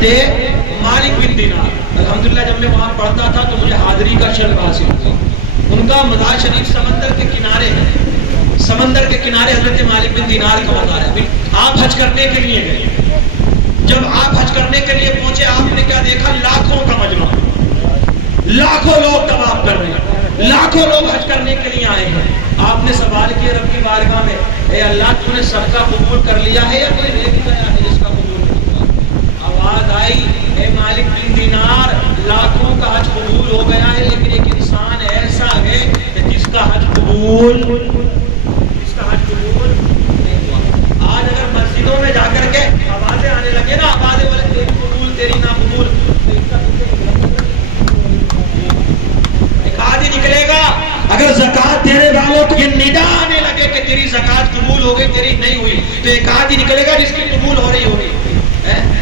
حضرت مالک بن دینار، الحمدللہ جب میں وہاں پڑھتا تھا تو مجھے حاضری کا شرف حاصل ہوا. ان کا مزار شریف سمندر کے کنارے ہے، سمندر کے کنارے حضرت مالک بن دینار کا مزار ہے. آپ حج کرنے کے لیے گئے، جب آپ حج کرنے کے لیے پہنچے آپ نے کیا دیکھا؟ لاکھوں کا مجمع، لاکھوں لوگ طواف کر رہے ہیں، لاکھوں لوگ حج کرنے کے لیے آئے ہیں. آپ نے سوال کیا رب کی بارگاہ میں، اے اللہ تو نے سب کا قبول کر لیا ہے یا کوئی رہ گیا ہے جس کا قبول نہیں ہوا؟ آواز آئی، اے مالک بن دینار، لاکھوں کا حج قبول ہو گیا ہے لیکن ایک انسان ایسا ہے کہ جس کا حج قبول نہیں ہوا. آج اگر مسجدوں میں جا کر کے آوازیں آنے لگے نا، آوازیں بولے تیری قبول تیری نا قبول، تو اس کا ایک آدھی نکلے گا. اگر زکات دینے والوں کو یہ ندا آنے لگے کہ تیری زکات قبول ہو گئی تیری نہیں ہوئی، تو ایک آدھی نکلے گا جس کی قبول ہو رہی ہوگی.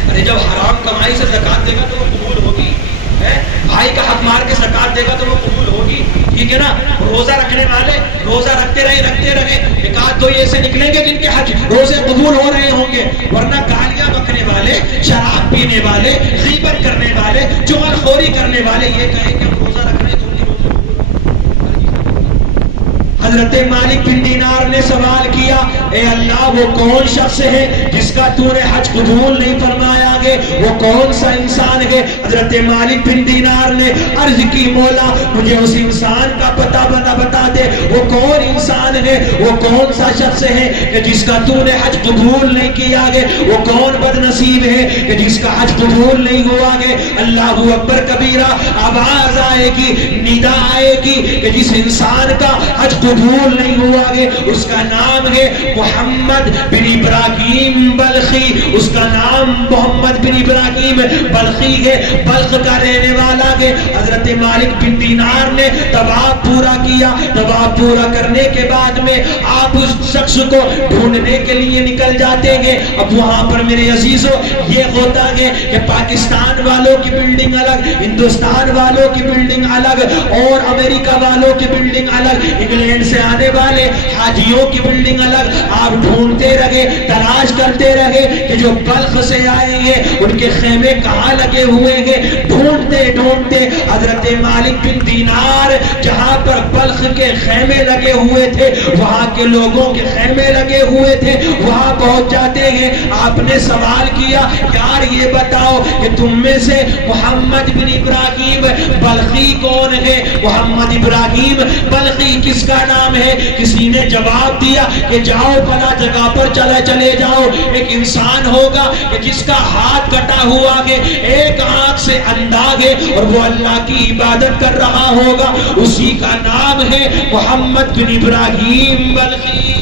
ارے جب حرام کمائی سے زکات دے گا تو وہ قبول ہوگی، بھائی کا حق مار کے زکات دے گا تو وہ قبول ہوگی. ٹھیک ہے نا؟ روزہ رکھنے والے روزہ رکھتے رہے، ایک آدھ دو ایسے نکلیں گے جن کے حج روزے قبول ہو رہے ہوں گے. ورنہ گالیاں بکنے والے، شراب پینے والے، غیبت کرنے والے، چغلخوری کرنے والے یہ کہیں کہ ہم روزہ رکھ رہے ہیں. حضرت مالک بن دینار نے سوال کیا، اے اللہ وہ کون شخص ہے جس کا تو نے حج قبول نہیں فرمایا گے؟ وہ کون سا انسان ہے؟ حضرت مالک بن دینار نے عرض کی، مولا مجھے اس انسان کا پتہ بتا دے، وہ کون انسان ہے، وہ کون سا شخص ہے کہ جس کا تو نے حج قبول نہیں کیا گے؟ وہ کون بد نصیب ہے کہ جس کا حج قبول نہیں ہوا گے؟ اللہ اکبر کبیرہ. آواز آئے گی، ندا آئے گی کہ جس انسان کا حج قبول نہیں ہوا گے اس کا نام ہے محمد بن ابراہیم بلخی. اس کا نام محمد بن ابراہیم بلخی ہے، بلخ کا رہنے والا ہے. حضرت مالک بن دینار نے طواف پورا کیا. طواف پورا کرنے کے بعد میں آپ اس شخص کو ڈھونڈنے کے لیے نکل جاتے ہیں. اب وہاں پر میرے عزیزوں یہ ہوتا ہے کہ پاکستان والوں کی بلڈنگ الگ، ہندوستان والوں کی بلڈنگ الگ، اور امریکہ والوں کی بلڈنگ الگ، انگلینڈ سے آنے والے حاجیوں کی بلڈنگ الگ. آپ ڈھونڈتے رہے، تلاش کرتے رہے کہ جو بلخ سے آئے ہیں ان کے خیمے کہاں لگے ہوئے ہیں. ڈھونڈتے حضرت مالک بن دینار جہاں پر بلخ کے خیمے لگے ہوئے تھے، وہاں کے لوگوں کے خیمے لگے ہوئے تھے، وہاں پہنچ جاتے ہیں. آپ نے سوال کیا، یار یہ بتاؤ کہ تم میں سے محمد بن ابراہیم بلخی کون ہے؟ محمد ابراہیم بلخی کس کا نام ہے؟ کسی نے جواب دیا کہ جاؤ فلاں جگہ پر چلے جاؤ. ایک انسان ہوگا کہ جس کا ہاتھ کٹا ہوا ہے، ایک آنکھ سے اندھا ہے اور وہ اللہ کی عبادت کر رہا ہوگا، اسی کا نام ہے محمد بن ابراہیم بلخی.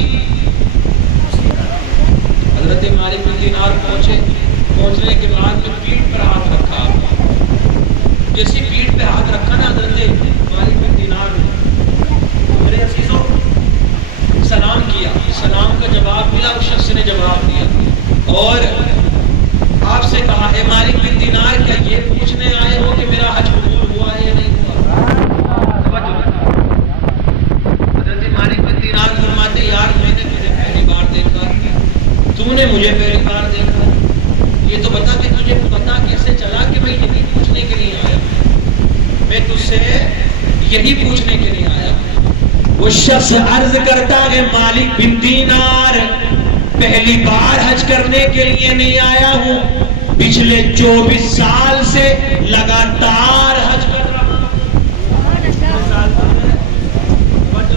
حضرت مالک بن دینار پہنچنے کے بعد میں پیٹھ پر ہاتھ رکھا. جیسی پیٹھ پہ ہاتھ رکھا نا حضرت مالک بن دینار نے، میرے عزیزوں سلام کیا. سلام کا جواب ملا، اس شخص نے جواب دیا اور آپ سے کہا، اے مالک بن دینار کیا یہ پوچھنے آئے ہو کہ میرا حج قبول ہوا ہے یا نہیں ہوا؟ حضرت مالک بن دینار فرماتے، یار میں نے تجھے پہلی بار دیکھا، تو نے مجھے پہلی بار دیکھا، یہ تو بتا کہ تجھے پتا کیسے چلا کہ میں یہی پوچھنے کے لیے آیا؟ میں تجھ سے یہی پوچھنے کے لیے آیا. وہ شخص عرض کرتا ہے، مالک بن دینار پہلی بار حج کرنے کے لیے نہیں آیا ہوں، پچھلے 24 سال سے لگاتار حج کر رہا ہوں.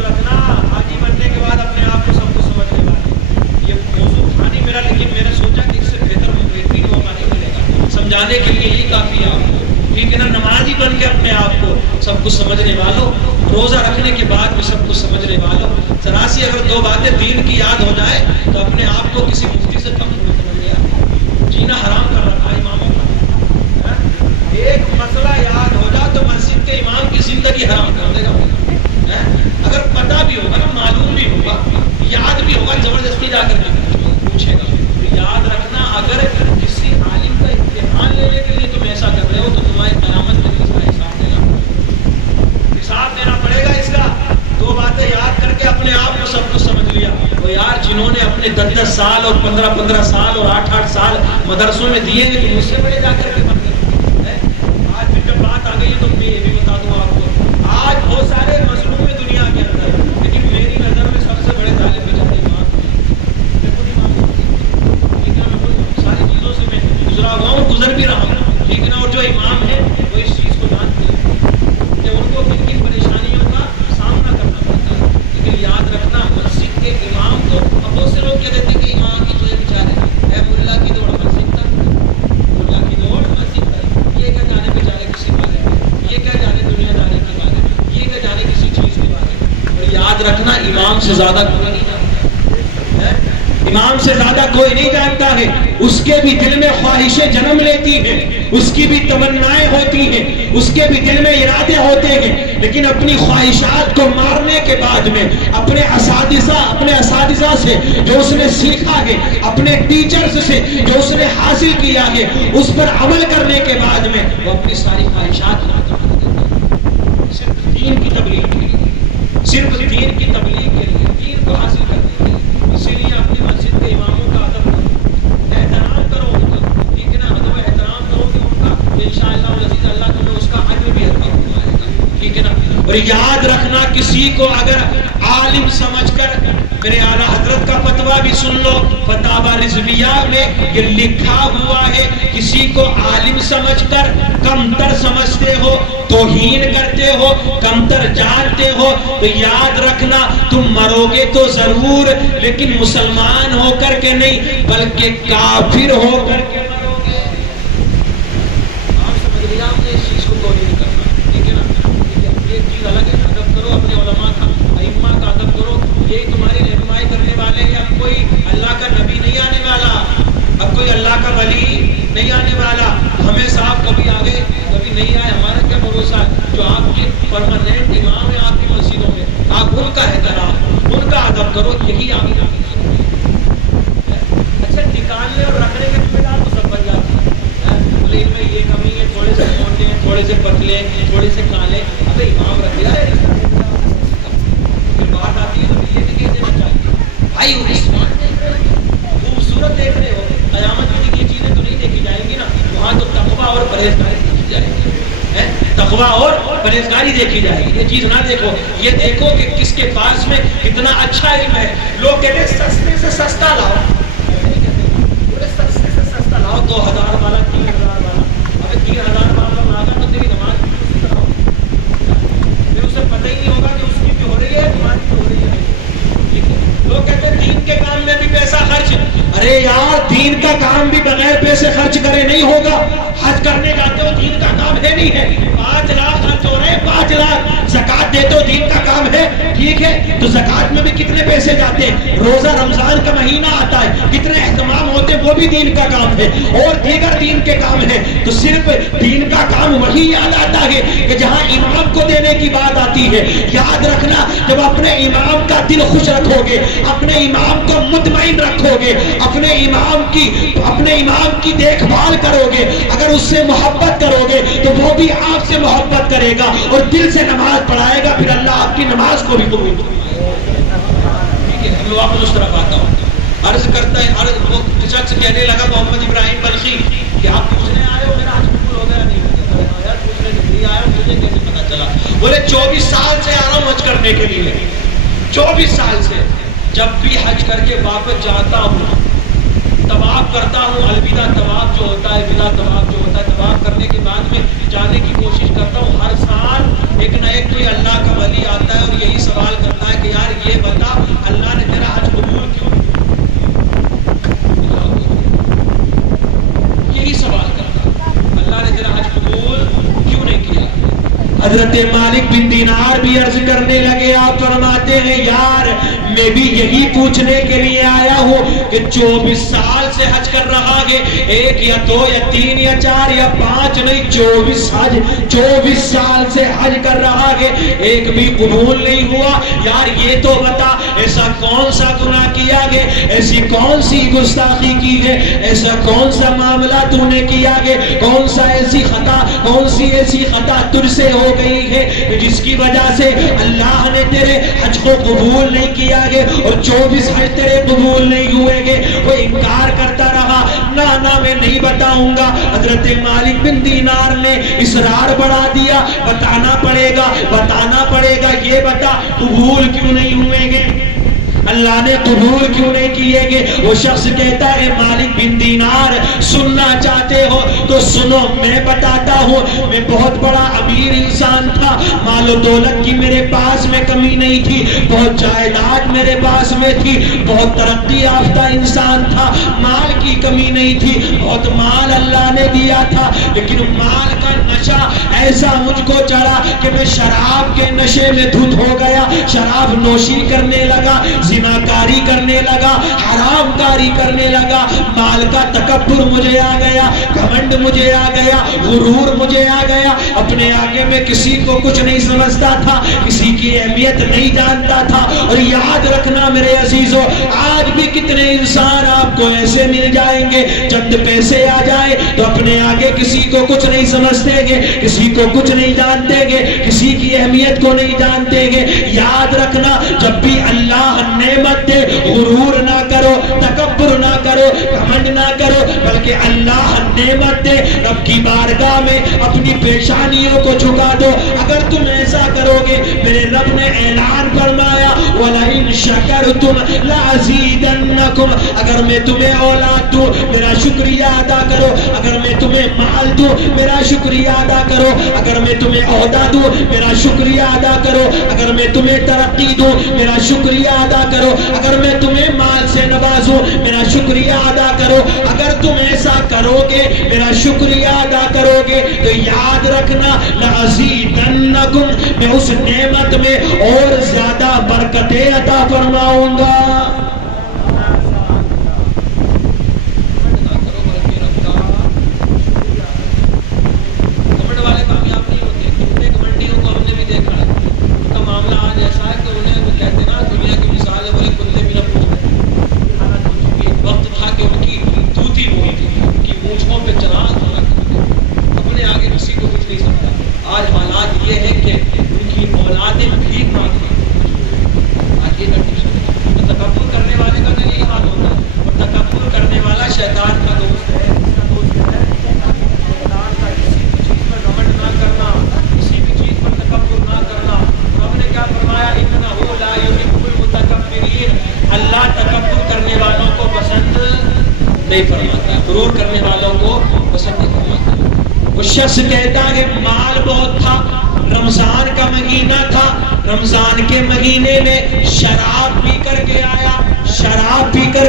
رکھنا حاجی بننے کے بعد اپنے آپ کو سب کو سمجھنے والے. یہ موضوع تھا نہیں میرا، لیکن میں نے سوچا کہ اس سے بہترین موقع نہیں ملے گا سمجھانے کے لیے. یہی کافی ہے آپ کو، ٹھیک ہے نا؟ نمازی بن کے اپنے آپ کو سب کچھ سمجھنے والوں، روزہ رکھنے کے بعد بھی سب کچھ سمجھنے والوں. ذرا سی اگر دو باتیں دین کی یاد ہو جائے تو اپنے آپ کو کسی مفتی سے کم نہیں سمجھ لیا. جینا حرام کر رکھا ہے اماموں کا. ایک مسئلہ یاد ہو جائے تو مسجد کے امام کی زندگی حرام کر دے گا. اگر پتہ بھی ہوگا نا، معلوم بھی ہوگا، یاد بھی ہوگا، زبردستی جا کر پوچھے گا. تو یاد رکھنا، اگر کسی عالم کا امتحان لینے کے لیے تم ایسا کر رہے ہو تو تمہاری قیامت میں اس کا حساب دینا پڑے گا. اس کا دو باتیں یاد کر کے اپنے آپ کو سب کچھ سمجھ لیا. وہ یار جنہوں نے اپنے 10-10 سال اور 15 سال اور 8 سال مدرسوں میں دیے گے تو مجھ سے بڑے جا کر کے بنتے ہیں۔ آج پھر جب بات آ گئی ہے تو میں یہ بھی بتا دوں آپ کو، آج بہت سارے مظلوم ہیں دنیا کے اندر، لیکن میری نظر میں سب سے بڑے ظالم بیچارے امام ہیں۔ میں خود امام ہوں، لیکن میں ساری چیزوں سے میں گزرا ہوا ہوں، گزر بھی رہا ہوں، ٹھیک ہے نا۔ اور جو امام ہے وہ اس چیز کو جانتے ہیں کہ ان کو کن کن پریشانیوں کا سامنا کرنا پڑتا ہے، لیکن یاد رکھنا مسجد کے امام کو، اب بہت سے لوگ کہہ دیتے ہیں کہ امام کی تو ہے بیچارے، اے ملا کی دوڑ مسجد تک، ملا کی دوڑ مسجد تک، یہ کیا جانے بیچارے کسی بارے میں، یہ کیا جانے دنیا داری کے بارے میں، یہ کیا جانے کسی چیز کے بارے میں۔ اور یاد رکھنا امام سے زیادہ کوئی نہیں جانتا ہے، امام سے زیادہ کوئی نہیں جانتا ہے۔ اس کے بھی دل میں خواہشیں جنم لیتی ہیں، اس کی بھی تمنائیں ہوتی ہیں، اس کے بھی دل میں ارادے ہوتے ہیں، لیکن اپنی خواہشات کو مارنے کے بعد میں اپنے اساتذہ سے جو اس نے سیکھا ہے، اپنے ٹیچرز سے جو اس نے حاصل کیا ہے، اس پر عمل کرنے کے بعد میں وہ اپنی ساری خواہشات ختم کر دیتا ہے، صرف دین کی تبلیغ کے لیے، صرف دین کی تبلیغ کے لیے، دین کو حاصل کرنے کے لیے۔ اسی لیے اپنی مسجد کے اماموں کا ادب کرو، احترام کرو ان کا، ٹھیک ہے نا۔ ادب احترام کرو گے ان کا تو انشاءاللہ العزیز اللہ تمہیں اس کا اجر بھی عطا فرمائے گا، ٹھیک ہے نا۔ اور یاد رکھنا کسی کو اگر عالم سمجھ کر، میرے اعلیٰ حضرت کا فتویٰ بھی سن لو، فتاوی رضویہ میں یہ لکھا ہوا ہے، کسی کو عالم سمجھ کر کمتر سمجھتے ہو، توہین کرتے ہو، کمتر جانتے ہو، تو یاد رکھنا تم مرو گے تو ضرور، لیکن مسلمان ہو کر کے نہیں بلکہ کافر ہو کر کے مرو گے۔ آپ سمجھ لیا ہم نے اس چیز کو توہین کرنا، ٹھیک ہے نا۔ ایک چیز الگ ہے، ادب کرو اپنے علماء کا، ائمہ کا ادب کرو، یہ تمہاری رہنمائی کرنے والے ہیں۔ اب کوئی اللہ کا نبی نہیں آنے والا، اب کوئی اللہ کا ولی نہیں آنے والا، ہمیں صاحب کبھی آگے کبھی نہیں آئے، ہمارا کیا بھروسہ ہے۔ جو آپ کے پرماننٹ امام ہیں آپ کی مسجدوں میں، آپ ان کا احترام، ان کا ادب کرو، یہی آپ کی اچھا نکالنے اور رکھنے کے ذمہ دار تو سب بن جاتے ہیں، بولے ان میں یہ کمی ہے، تھوڑے سے موٹے ہیں، تھوڑے سے پتلے ہیں، تھوڑے سے کالے، ابے امام رکھ دیا ہے، پھر بات آتی ہے تو یہ بھی کہہ دینا چاہیے بھائی عثمان دیکھ رہے ہو، خوبصورت دیکھ رہے ہو، قیامت میں یہ چیزیں تو نہیں دیکھی جائیں گی نا، وہاں تو تقویٰ اور پرہیزگاری دیکھی جائے گی، تقویٰ اور پرہیزگاری دیکھی جائے گی۔ یہ چیز نہ دیکھو، یہ دیکھو کہ کس کے پاس میں کتنا اچھا علم ہے۔ لوگ کہتے ہیں سستے سے سستا لاؤ، سستے سے سستا لاؤ، 2000 والا 3000 والا، ابھی 3000 والا مانگا تو تیری نماز بھی اسی طرح ہوگی، پھر اسے پتہ ہی نہیں ہوگا کہ اس کی بھی ہو رہی ہے تمہاری بھی ہو رہی ہے۔ لوگ کہتے ہیں دین کے کام میں بھی پیسہ خرچ، ارے یار دین کا کام بھی بغیر پیسے خرچ کرے نہیں ہوگا۔ حج کرنے جاتے ہو دین کا کام ہے نہیں ہے، 5 لاکھ خرچ ہو رہے ہیں، 5 لاکھ زکات دیتے ہو دین کا کام ہے، ٹھیک ہے، تو زکات میں بھی کتنے پیسے جاتے ہیں، روزہ رمضان کا مہینہ آتا ہے کتنے اہتمام ہوتے ہیں، وہ بھی دین کا کام ہے، اور دیگر دین کے کام ہے۔ تو صرف دین کا کام وہی یاد آتا ہے کہ جہاں امام کو دینے کی بات آتی ہے۔ یاد رکھنا جب اپنے امام کا دل خوش رکھو گے، اپنے امام کو مطمئن رکھو گے، اپنے امام کی دیکھ بھال کرو گے، اگر اس سے محبت کرو گے تو وہ بھی آپ سے محبت کرے گا اور دل سے نماز پڑھائے گا، پھر اللہ آپ کی نماز کو بھی قبول کرے گا۔ ٹھیک ہے، میں واپس اس طرف آتا ہوں۔ عرض کرتا ہے، وہ شخص کہنے لگا محمد ابراہیم بلخی کہ آپ پوچھنے آئے ہو میرا حج قبول ہو گیا نہیں ہو گیا؟ یار پوچھنے نہیں آیا ہوں، مجھے کیسے پتا چلا؟ بولے 24 سال سے آ رہا ہوں حج کرنے کے لیے، 24 سال سے، جب بھی حج کر کے واپس جاتا ہوں طواف کرتا ہوں، الوداع طواف جو ہوتا ہے، ودا طواف جو ہوتا ہے، طواف کرنے کے بعد میں جانے کی کوشش کرتا ہوں۔ ہر سال ایک نہ ایک کوئی اللہ کا ولی آتا ہے اور یہی سوال کرتا ہے کہ یار یہ بتا اللہ نے تیرا حج قبول کیوں؟ یہی سوال کرتا، اللہ نے تیرا حج قبول کیوں نہیں کیا؟ حضرت مالک بن دینار بھی عرض کرنے لگے، آپ فرماتے ہیں یار میں بھی یہی پوچھنے کے لیے آیا ہوں کہ 24 سال سے سے حج کر رہا ہے، ایک یا دو یا تین یا چار یا پانچ نہیں، 24 سال سے حج کر رہا ہے، ایک بھی قبول نہیں ہوا۔ یار یہ تو بتا ایسا کون سا گناہ کیا ہے، ایسی کون سی گستاخی کی ہے، ایسا کون سا معاملہ تو نے کیا ہے، کون سا ایسی خطا تجھ سے ہو گئی ہے جس کی وجہ سے اللہ نے تیرے حج کو قبول نہیں کیا گے اور 24 حج تیرے قبول نہیں ہوئے گے۔ وہ انکار کرتا رہا، نہ میں نہیں بتاؤں گا۔ حضرت مالک بن دینار نے اصرار بڑھا دیا، بتانا پڑے گا، یہ بتا قبول کیوں نہیں ہوئے گے، اللہ نے قبول کیوں نہیں کیے گے؟ وہ شخص کہتا ہے مالک بن دینار سننا چاہتے ہو تو سنو، میں بتاتا ہوں، میں بہت بڑا امیر انسان تھا، مال و دولت کی میرے پاس میں کمی نہیں تھی، بہت جائیداد میرے پاس میں تھی، بہت ترقی یافتہ انسان تھا، مال کی کمی نہیں تھی، بہت مال اللہ نے دیا تھا، لیکن مال کا نشہ ایسا مجھ کو چڑھا کہ میں شراب کے نشے میں دھت ہو گیا، شراب نوشی کرنے لگا، زناکاری کرنے لگا، حرام کاری کرنے لگا، مال کا تکبر مجھے آ گیا، گھمنڈ مجھے آ گیا، غرور مجھے آ گیا، اپنے آگے میں کسی کو کچھ نہیں سمجھتا تھا، کسی کی اہمیت نہیں جانتا تھا۔ اور یاد رکھنا میرے عزیزو، آج بھی کتنے انسان آپ کو ایسے مل جائیں گے، چند پیسے آ جائے تو اپنے آگے کسی کو کچھ نہیں سمجھتے گے، کسی کو کچھ نہیں جانتے گے، کسی کی اہمیت کو نہیں جانتے گے۔ یاد رکھنا جب بھی اللہ نعمت دے، غرور نہ کرو، تکبر نہ کرو، گھمنڈ نہ کرو، بلکہ اللہ نعمت دے رب کی بارگاہ میں اپنی پیشانیوں کو جھکا دو۔ اگر تم ایسا کرو گے، میرے رب نے اعلان فرمایا وَلَئِن شَكَرْتُمْ لَأَزِيدَنَّكُمْ، اگر میں تمہیں اولاد دوں میرا شکریہ ادا کرو، اگر میں تمہیں مال دوں میرا شکریہ ادا کرو، اگر میں تمہیں عہدہ دوں میرا شکریہ ادا کرو، اگر میں تمہیں ترقی دوں میرا شکریہ ادا کرو، اگر میں تمہیں مال سے نوازوں میرا شکریہ ادا کرو، اگر تم ایسا کرو گے، میرا شکریہ ادا کرو گے، تو یاد رکھنا لَأَزِيدَنَّكُمْ، میں اس نعمت میں اور زیادہ برکتیں عطا فرماؤں گا۔ آج حالات یہ ہے کہ ان کی اولادیں بھیک مانگتی ہیں۔ آج یہ تکبر کرنے والے کا تو یہی حال ہوتا ہے، اور تکبر کرنے والا شیطان کا دوست ہے، اس کا دوست ہے شیطان کا۔ کسی بھی چیز پر گھمنڈ نہ کرنا، کسی بھی چیز پر تکبر نہ کرنا۔ رب نے کیا فرمایا؟ انہ لا یحب المتکبرین، اللہ تکبر کرنے والوں کو پسند نہیں فرماتا، غرور کرنے والوں کو پسند نہیں فرماتا۔ وہ شخص کہتا ہے مال بہت تھا، رمضان کا مہینہ تھا، رمضان کے مہینے میں شراب پی کر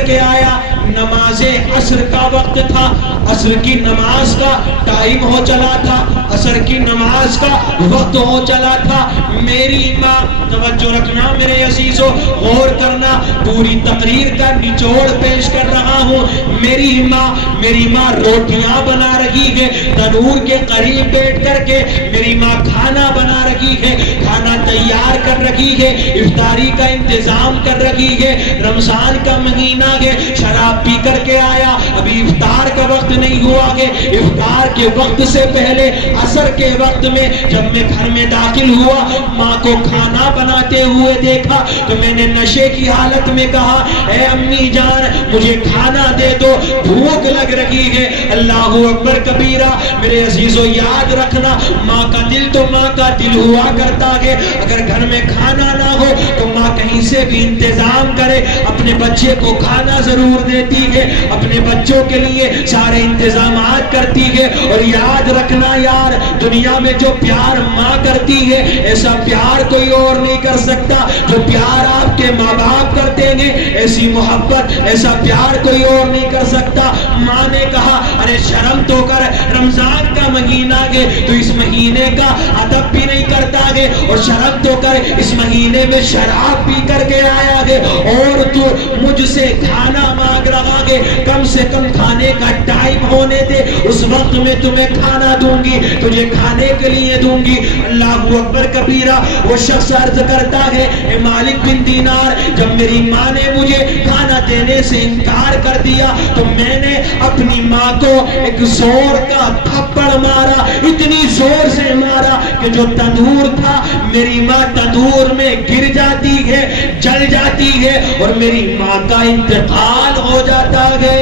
کے آیا، نماز عصر کا وقت تھا، عصر کی نماز کا ٹائم ہو چلا تھا، عصر کی نماز کا وقت ہو چلا تھا۔ میری ماں، توجہ رکھنا میرے عزیزو، غور کرنا، پوری تقریر کا نچوڑ پیش کر رہا ہوں۔ میری ماں روٹیاں بنا رہی ہے، تنور کے قریب بیٹھ کر کے میری ماں کھانا بنا رہی ہے، کھانا تیار کر رہی ہے، افطاری کا انتظام کر رہی ہے۔ رمضان کا مہینہ ہے، شراب پی کر کے آیا، ابھی افطار کا وقت نہیں ہوا ہے، افطار کے وقت سے پہلے عصر کے وقت میں جب میں گھر میں داخل ہوا، ماں کو کھانا بناتے ہوئے دیکھا تو میں نے نشے کی حالت میں کہا اے امی جان مجھے کھانا دے دو، بھوک لگ رہی ہے۔ اللہ اکبر کبیرہ۔ میرے عزیزو یاد رکھنا، ماں کا دل تو ماں کا دل ہوا کرتا ہے، اگر گھر میں کھانا نہ ہو تو ماں کہیں سے بھی انتظام کرے، اپنے بچے کو کھانا ضرور دیتی ہے، اپنے بچوں کے لیے سارے انتظامات کرتی ہے۔ اور یاد رکھنا یار، دنیا میں جو پیار ماں کرتی ہے ایسا پیار کوئی اور نہیں کر سکتا، جو پیار آپ کے ماں باپ کرتے ہیں ایسی محبت، ایسا پیار کوئی اور نہیں کر سکتا۔ ماں نے کہا ارے شرم تو کر، رمضان کا مہینہ ہے تو اس مہینے کا ادب بھی نہیں کرتا ہے، اور شرم تو کر، اس مہینے میں شراب شراب پی کر کے آیا ہے اور تو مجھ سے کھانا مانگ رہا ہے، کم سے کم کھانے کا ٹائم ہونے دے، اس وقت میں تمہیں کھانا دوں گی، تجھے کھانے کے لیے دوں گی۔ اللہ اکبر کبیرہ۔ وہ شخص عرض کرتا ہے اے مالک بن دینار، جب میری ماں نے مجھے کھانا دینے سے انکار کر دیا تو میں نے اپنی ماں کو ایک زور کا تھپڑ مارا، اتنی زور سے مارا کہ جو تندور تھا میری ماں تندور میں گر جاتی ہے، جل جاتی ہے اور میری ماں کا انتقال ہو جاتا ہے۔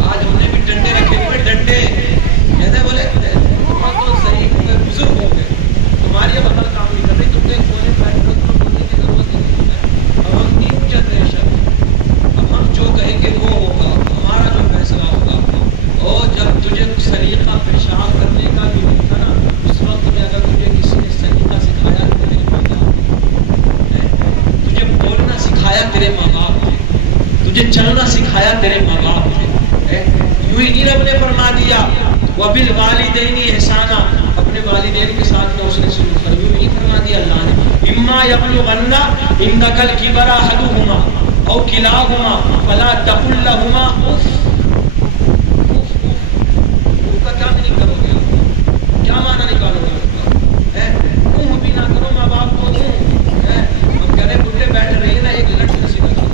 آج ہم نے بھی ڈنڈے رکھے ہوئے، ڈنڈے کہتے بولے تمہارا تو صحیح ہو گئے، بزرگ ہو گئے، تمہاری اب عمل کام نہیں کر رہی، تم نے بولے بولنے کی ضرورت نہیں ہے، اب ہم نہیں اچھتے ہیں شر، اب ہم جو کہیں گے وہ ہوگا، ہمارا جو فیصلہ ہوگا۔ اور جب تجھے سلیقہ پیشاب کرنے کا بھی نہیں تھا نا، اس وقت میں اگر تجھے کسی نے سلیقہ سکھایا تو تیرے ماں باپ نے، تجھے بولنا سکھایا تیرے ماں باپ نے، تجھے چلنا سکھایا تیرے ماں باپ نے، یوں ہی نہیں رب نے فرما دیا وَبِالْوَالِدَيْنِ إِحْسَانًا، اپنے والدین کے ساتھ میں اس نے سلوک کیا، یوں ہی فرما دیا اللہ نے إِمَّا يَبْلُغَنَّ عِندَكَ الْكِبَرَ أَحَدُهُمَا أَوْ كِلَاهُمَا فَلَا تَقُل لَّهُمَا أُفٍّ۔ کا کیا نہیں کرو گے، کیا معنی نکالو گے، منہ بھی نہ کرو ماں باپ کو، ہم کہہ رہے بڈھے بیٹھ رہی نا، ایک لٹ نہ سکھا،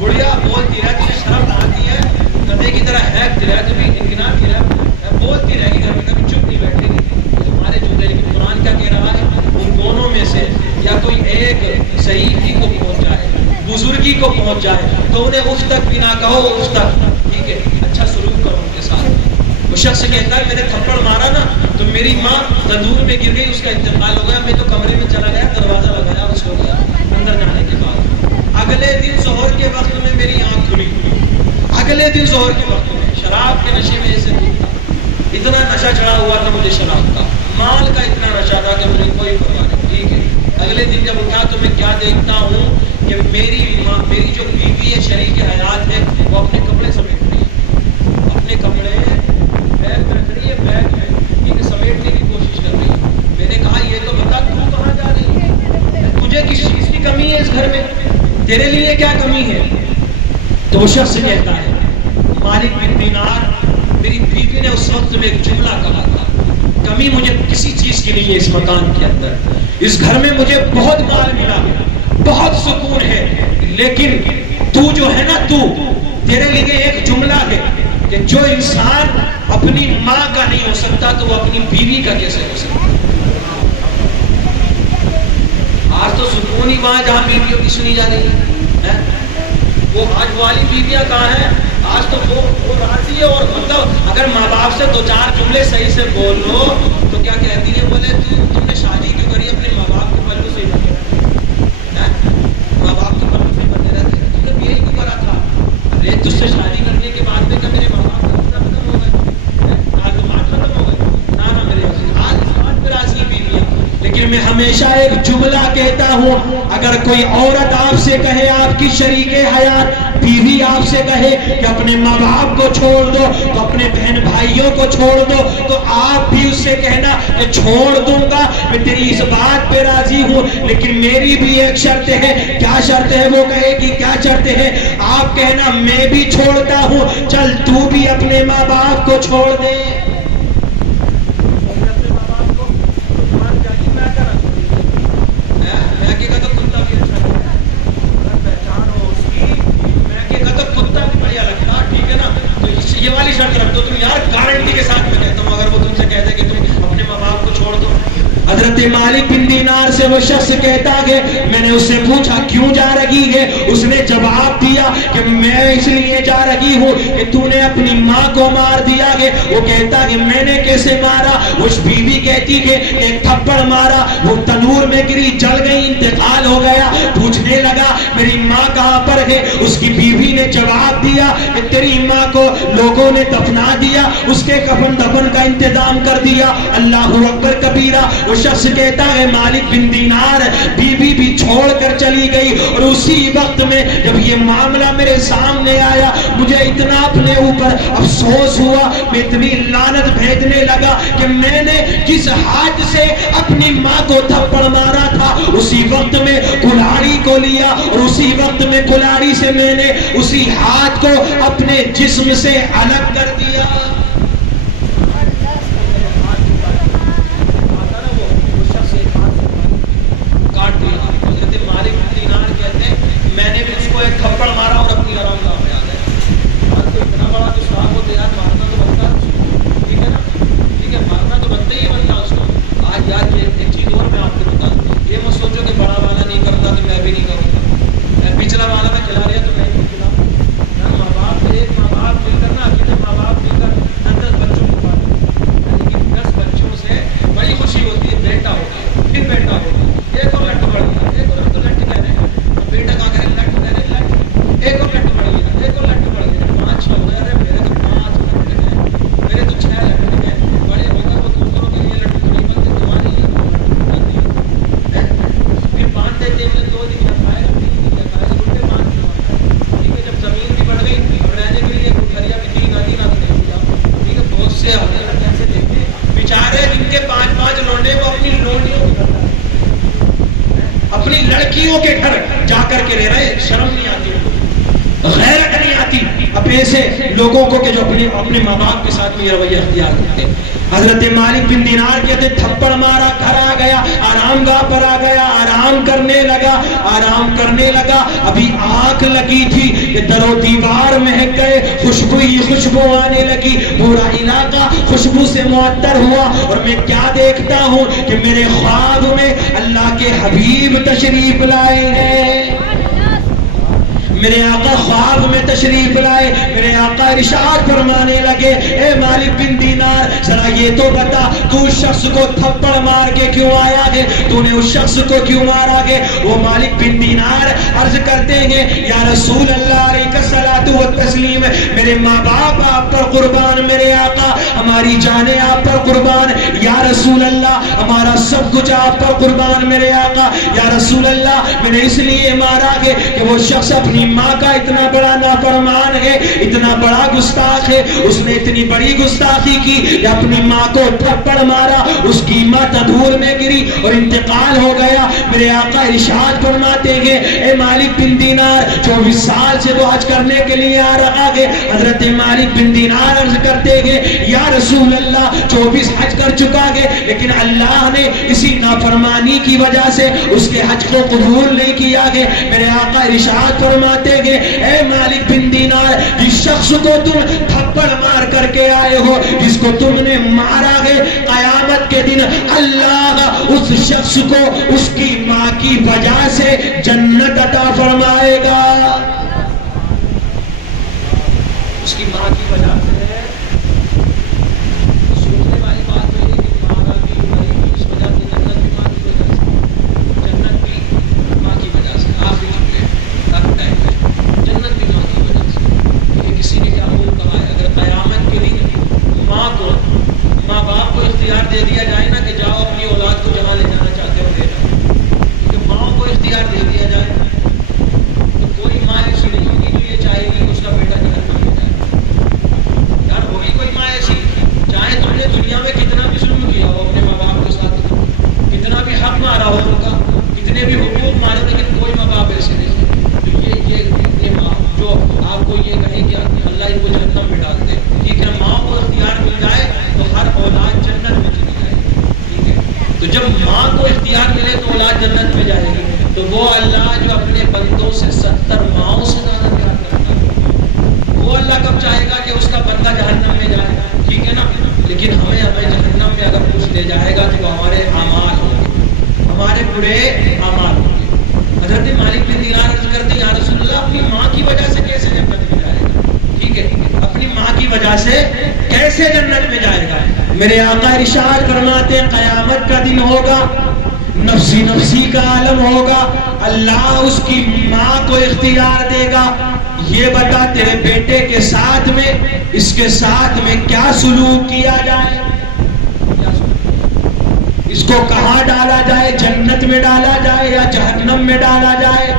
بڑھیا بولتی رہتی ہے، شرم آتی ہے، کدے کی طرح ہیکتی رہتی بھی انگناتی رہتی، بولتی رہے گی گھر میں، کبھی چپ نہیں بیٹھے گی، تمہارے جو دل میں قرآن کیا کہہ رہا ہے، ان دونوں میں سے یا کوئی ایک ضعیفی کو پہنچ جائے، بزرگی کو پہنچ جائے تو انہیں اف تک بھی نہ کہو، اف تک، ٹھیک ہے، اچھا سلوک کرو ان کے ساتھ۔ وہ شخص کہتا ہے میں نے تھپڑ مارا نا تو میری ماں تندور میں گر گئی، اس کا انتقال ہو گیا، میں تو کمرے میں چلا گیا، دروازہ لگایا اور سو گیا۔ اندر جانے کے بعد اگلے دن ظہر کے وقت میں میری آنکھ کھلی، اگلے دن ظہر کے وقت میں شراب کے نشے میں ایسے دودھ تھا، اتنا نشہ چڑھا ہوا تھا مجھے شراب کا، مال کا اتنا نشہ تھا کہ مجھے کوئی پرواہ نہیں، ٹھیک ہے۔ اگلے دن جب اٹھا تو میں کیا دیکھتا ہوں کہ میری ماں، میری جو بیوی ہے، شریک حیات ہے، وہ اپنے کپڑے سمیٹ رہی ہے، اپنے کپڑے بیگ میں رکھ رہی ہے، بیگ میں ٹھیک ہے، سمیٹنے کی کوشش کر رہی ہے۔ میں نے کہا یہ تو بتا تو کہاں جا رہی ہے، تجھے کس چیز کی کمی ہے اس گھر میں، تیرے لیے کیا کمی ہے؟ تو وہ شخص کہتا ہے مالک بن دینار، میری بیوی نے اس وقت میں ایک جملہ کہا تھا، کمی مجھے کسی چیز کی نہیں ہے اس مکان کے اندر، اس گھر میں مجھے بہت مال ملا، بہت سکون ہے، لیکن تو جو ہے نا، تو تیرے لیے ایک جملہ ہے کہ جو انسان اپنی ماں کا نہیں ہو سکتا تو وہ اپنی بیوی کا کیسے ہو سکتا۔ آج تو سکون ہی وہاں جہاں بیویوں کی سنی جا رہی ہے، وہ آج والی بیویاں کہاں ہیں؟ آج تو وہ راضی ہے، اور مطلب اگر ماں باپ سے دو چار جملے صحیح سے بول لو تو کیا کہتی ہے، بولے تم نے شادی کیوں کری، اپنے ماں باپ کے پلو سے ہی بنے رہتے، ماں باپ کے پلو سے ہی بنے رہتے، تم نے یہی کیوں کرا تھا، ارے تجھ سے شادی کرنے کے بعد میں کہ میرے ماں باپ کا رشتہ ختم ہو گئے، تعلقات ختم ہو گئے، نہ میرے آج اس بات پہ راضی بیویاں۔ لیکن میں ہمیشہ ایک جملہ کہتا ہوں، اگر کوئی عورت آپ سے کہے، آپ کی شریک حیات بیوی آپ سے کہے کہ اپنے ماں باپ کو چھوڑ دو، تو اپنے بہن بھائیوں کو چھوڑ دو، تو آپ بھی اس سے کہنا کہ چھوڑ دوں گا، میں تیری اس بات پہ راضی ہوں، لیکن میری بھی ایک شرط ہے۔ کیا شرط ہے؟ وہ کہے گی کیا شرط ہے؟ آپ کہنا میں بھی چھوڑتا ہوں، چل تو بھی اپنے ماں باپ کو چھوڑ دے۔ یہ والی شرط رکھ دو تم یار، گارنٹی کے ساتھ میں کہتا ہوں، اگر وہ تم سے کہتے کہ تم اپنے ماں باپ کو چھوڑ دو۔ حضرت مالک بن دینار سے وہ شخص کہتا ہے میں نے اس سے پوچھا کیوں جا رہی ہے، اس نے جواب دیا کہ میں اس لیے جا رہی ہوں کہ تو نے اپنی ماں کو مار دیا ہے۔ وہ کہتا کہ میں نے کیسے مارا؟ اس بیوی کہتی کہ ایک تھپڑ مارا، وہ تنور میں گری، جل گئی، انتقال ہو گیا۔ پوچھنے لگا میری ماں کہاں پر ہے؟ اس کی بیوی نے جواب دیا کہ تیری ماں کو لوگوں نے دفنا دیا، اس کے کفن دفن کا انتظام کر دیا۔ اللہ اکبر کبیرہ۔ وہ شخص کہتا ہے مالک بن دینار، بیوی بھی چھوڑ کر چلی چلی گئی. اور اسی وقت میں جب یہ معاملہ میرے سامنے آیا مجھے اتنا اپنے اوپر افسوس ہوا, میں اتنی لعنت بھیجنے لگا کہ میں نے جس ہاتھ سے اپنی ماں کو تھپڑ مارا تھا اسی وقت میں کلاڑی کو لیا, اور اسی وقت میں کلاڑی سے میں نے اسی ہاتھ کو اپنے جسم سے الگ کر دیا. میں نے بھی اس کو ایک تھپڑ مارا اور اپنی آرام گاہ میں آ گیا. تو اتنا بڑا تو صاحب ہوتے یار, مارنا تو بنتا ہے, ٹھیک ہے نا, ٹھیک ہے, مارنا تو بنتا ہی بنتا اس کو. آج یار ایک چیز اور میں آپ کو بتا دوں, یہ مت سوچو کہ بڑا والا نہیں کرتا تو میں بھی نہیں کروں گا, میں پچھلا والا میں کھلا رہا تو میں بھی کھلاؤں. ماں باپ ایک ماں باپ مل کر نا, اکیلے ماں باپ مل کر 10 بچوں کو پالتے, لیکن 10 بچوں سے بڑی خوشی ہوتی ہے. بیٹا ہوگا, پھر بیٹا ہوگا, ایک اور لٹ بڑھ گیا, ایک اور تو لٹ کہہ رہے ہیں, بیٹا کہاں کرے لٹ کہہ رہے لٹ, ایک اور لٹ بڑھ گیا, ایک اور لٹ بڑھ گیا, 5 ہو گئے. ارے میرے تو 5 لٹ ہیں, میرے تو 6 لٹ ہیں. بڑے ہو کر وہ دوسروں کے لیے لٹ نہیں بنتے, تمہارے لیے پھر باندھ دیتے ہیں. 2 دن رکھائے گا, 3 دن رکھائے گا, الٹے باندھ کے, ٹھیک ہے. جب زمین بھی بڑھ گئی اب رہنے کے لیے گھریا بھی 3 آدھی رات نہیں ہو جاؤ, ٹھیک ہے. بہت سے آتے ہیں کیسے دیکھتے بیچارے جن کے 5 لونڈے وہ اپنی لونڈیوں کے گھر, اپنی لڑکیوں کے گھر جا کر کے رہ رہے, شرم نہیں آتی, غیرت نہیں آتی اب ایسے لوگوں کو کہ جو اپنے ماں باپ کے ساتھ یہ رویہ اختیار کرتے. حضرت مالک بن دینار کہتے تھپڑ مارا, گھر آ گیا, آرام گاہ پر آ گیا, آرام کرنے لگا, آرام کرنے لگا. ابھی آنکھ لگی تھی کہ در و دیوار مہک گئے, خوشبو ہی خوشبو آنے لگی, پورا علاقہ خوشبو سے معطر ہوا. اور میں کیا دیکھتا ہوں کہ میرے خواب میں اللہ کے حبیب تشریف لائے ہیں. میرے آقا خواب میں تشریف لائے, میرے آقا ارشاد فرمانے لگے, اے مالک بن دینار ذرا یہ تو بتا تو اس شخص کو تھپڑ مار کے کیوں آیا ہے, تو نے اس شخص کو کیوں مارا ہے. وہ مالک بن دینار عرض کرتے ہیں یا رسول اللہ علیہ الصلوۃ والتسلیم, میرے ماں باپ آپ پر قربان, میرے آقا ہماری جانیں آپ پر قربان, یا رسول اللہ ہمارا سب کچھ آپ پر قربان, میرے آقا یا رسول اللہ میں نے اس لیے مارا ہے کہ وہ شخص اپنی ماں کا اتنا بڑا نافرمان ہے, اتنا بڑا گستاخ ہے, اس نے اتنی بڑی گستاخی کی کہ اپنی ماں کو تھپڑ مارا, اس کی ماں تندور میں گری اور انتقال ہو گیا. میرے آقا ارشاد فرماتے ہیں اے مالک بن دینار 24 سال سے وہ حج کرنے کے لیے آ رہا ہے. حضرت مالک بن دینار عرض کرتے ہیں یا رسول اللہ 24 حج کر چکا ہے, لیکن اللہ نے اسی نافرمانی کی وجہ سے اس کے حج کو قبول نہیں کیا ہے. میرے آقا ارشاد فرماتے ہیں اے مالک بن دینار جس شخص کو تم تھپڑ مار کر کے آئے ہو, جس کو تم نے مارا ہے, قیامت کے دن اللہ اس شخص کو اس کی ماں کی وجہ سے جنت عطا فرمائے گا. اس کی ماں کی وجہ سے سوچنے والی بات ہے کہ ماں کی اس وجہ سے جنت بھی ماں کی وجہ سے, جنت بھی ماں کی وجہ سے, آپ بھی جنت بھی ماں کی وجہ سے. یہ کسی نے کیا وہ کہا ہے, اگر قیامت کے دن ماں کو ماں باپ کو اختیار دے دیا جائے نا کہ جاؤ اپنی اولاد کو جہاں لے جانا چاہتے ہو لے جاؤ, کہ ماں کو اختیار دے دیا جائے تو کوئی ماں ایسی نہیں ہوگی جو یہ چاہے گی اس کا بیٹا جہنم میں جائے. یار ہوگی کوئی ماں ایسی, چاہے تم نے دنیا میں کتنا بھی ظلم کیا ہو اپنے ماں باپ کے ساتھ, کتنا بھی حق مارا ہو ان کا, کتنے بھی حقوق مارے, لیکن کوئی ماں باپ ایسے نہیں. یہ ماں جو آپ کو یہ کہے کہ اللہ ان کو جہنم میں ڈال دے, ٹھیک ہے, ماں کو اختیار مل جائے تو ہر اولاد جنت میں چلی جائے گی, ٹھیک ہے. تو جب ماں کو اختیار ملے تو اولاد جنت میں جائے گی, تو وہ اللہ جو اپنے بندوں سے 70 ماؤں سے زیادہ پیار کرتا ہے, وہ اللہ کب چاہے گا کہ اس کا بندہ جہنم میں جائے گا, ٹھیک ہے نا. لیکن ہمیں جہنم میں اگر کچھ لے جائے گا تو ہمارے اعمال ہوں گے, ہمارے برے اعمال ہوں گے. حضرت مالک بن دینار عرض کرتے ہیں یا رسول اللہ اپنی ماں کی وجہ سے کیسے جنت میں جائے گا, ٹھیک ہے, اپنی ماں کی وجہ سے کیسے جنت میں جائے گا. میرے آقا ارشاد فرماتے ہیں قیامت کا دن ہوگا, نفسی نفسی کا عالم ہوگا, اللہ اس کی ماں کو اختیار دے گا, یہ بتا تیرے بیٹے کے ساتھ میں اس کے ساتھ میں کیا سلوک کیا جائے, اس کو کہاں ڈالا جائے, جنت میں ڈالا جائے یا جہنم میں ڈالا جائے.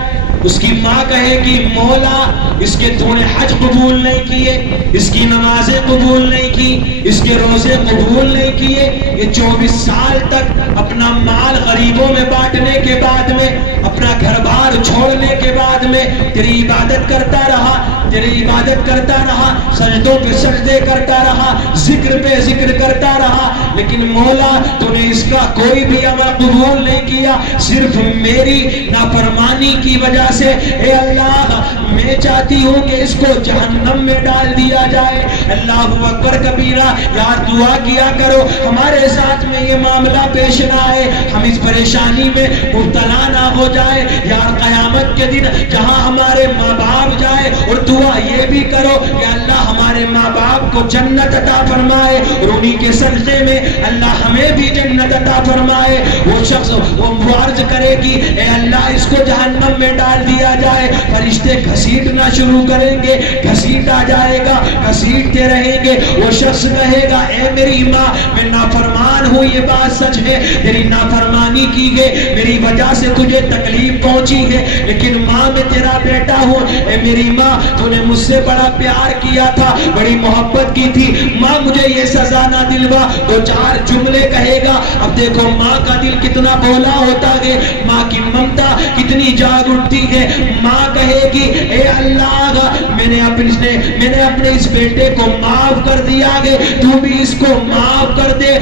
اس کی ماں کہے کہ مولا اس کے تو نے حج قبول نہیں کیے، اس کی نمازیں قبول نہیں کی، اس کے روزے قبول نہیں کیے، یہ 24 سال تک اپنا مال غریبوں میں بانٹنے کے بعد میں، اپنا گھر بار چھوڑنے کے بعد میں تیری عبادت کرتا رہا، تیری عبادت کرتا رہا، سجدوں پہ سجدے کرتا رہا، ذکر پہ ذکر کرتا رہا، لیکن مولا تو نے اس کا کوئی بھی عمل قبول نہیں کیا، صرف میری نافرمانی کی وجہ سے۔ اے اللہ میں چاہتی ہوں کہ اس کو جہنم میں ڈال دیا جائے۔ اللہ اکبر کبیرہ۔ یار دعا کیا کرو ہمارے ساتھ میں یہ معاملہ پیش نہ آئے، ہم اس پریشانی میں مبتلا نہ ہو جائے۔ یار قیامت کے دن جہاں ہمارے ماں باپ جائے، اور دعا یہ بھی کرو کہ اللہ ہمارے ماں باپ کو جنت عطا فرمائے، اور انہی کے صدقے میں اللہ ہمیں بھی جنت عطا فرمائے۔ وہ شخص وہ عرض کرے کہ اے اللہ اس کو جہنم میں ڈال دیا جائے، فرشتے گھسیٹنا شروع کریں گے، گھسیٹا جائے گا، گھسیٹتے رہیں گے۔ وہ شخص کہے گا اے میری ماں میں نافرمان ہوں، یہ بات سچ ہے، تیری نافرمانی کی گئی، میری وجہ سے تجھے تکلیف پہنچی ہے، لیکن ماں میں تیرا بیٹا ہوں۔ اے میری ماں تو نے مجھ سے بڑا پیار کیا تھا، بڑی محبت کی تھی، ماں مجھے یہ سزا نہ دلوا۔ دو چار جملے کہے گا۔ اب دیکھو ماں کا دل کتنا بولا ہوتا ہے، ماں کی ممتا کتنی جاگ اٹھتی ہے۔ ماں کہے گی اے اللہ میں نے اپنے اس بیٹے کو معاف کر دیا ہے، تو بھی اس کو معاف کر دے۔